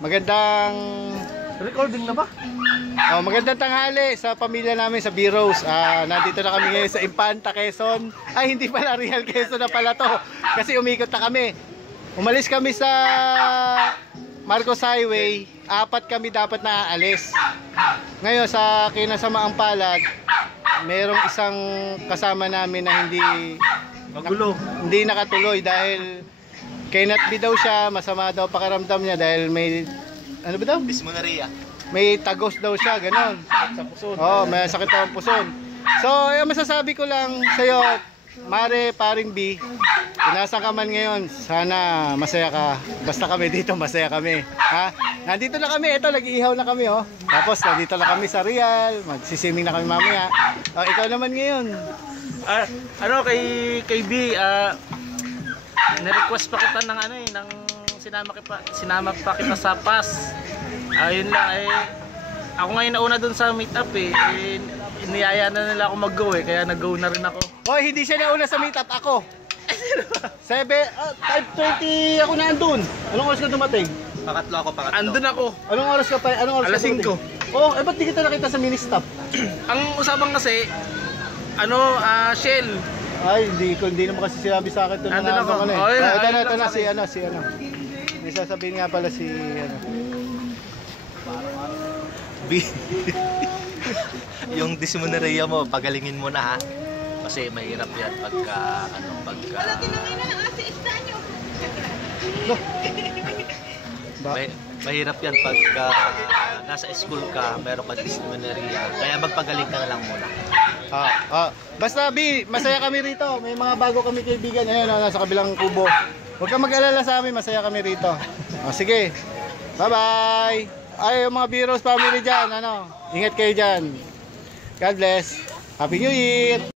Magandang Recording na ba? magandang tanghali sa pamilya namin sa B-Rose. Nandito na kami ngayon sa Infanta, Quezon. Ay, hindi pala, Real Quezon na pala to. Kasi umikot na kami. Umalis kami sa Marcos Highway. 4 kami dapat na aalis. Ngayon sa kinasamaang palad, merong isang kasama namin na Magulo. hindi nakatuloy dahil cannot be daw siya, masama daw pakiramdam niya dahil may ano ba daw? Dysmenorrhea. May tagos daw siya, ganon. Sa puson. Oh, may sakit daw ang puson. So, yung masasabi ko lang sa'yo, Mare, paring B, kung nasan ka man ngayon, sana masaya ka. Basta kami dito, masaya kami. Ha? Nandito na kami, ito, nag-iihaw na kami, oh. Tapos, nandito na kami sa Real, magsisiming na kami mamaya. Oh, ikaw naman ngayon. Kay B, na-request pa kita ng ng sinama pa kita sa PAS. Ayun lang ako ngayon nauna dun sa meetup niyaya na nila ako mag-go kaya nag-go na rin ako. Hoy, hindi siya nauna sa meetup, ako. 5:30 ako nandun. Anong oras ka dumating? Pangatlo. Andun ako. Anong oras ka pa? Anong oras Alas ka dumating? 5. Oh, ba't di kita nakita sa mini-stop? Ang usapan kasi Shell. Ay, hindi naman kasi sinabi sa akin doon Nandun na ako. ano. Oh, yun, Ito ayun na lang si ano. May sasabihin nga pala si B. Yung dysmenorrhea mo, pagalingin mo na ha. Kasi mahirap yan pagka. Wala tinangay na ng ate isda nyo. Mahirap yan pagka nasa school ka, meron ka dysmenorrhea. Kaya magpagaling ka na lang muna. Basta B, masaya kami rito. May mga bago kami kaibigan. Ayan, nasa kabilang kubo. Huwag kang mag-alala sa amin, masaya kami rito. Sige. Bye-bye. Ay, yung mga B-Rose family dyan, ingat kayo dyan. God bless. Happy New Year.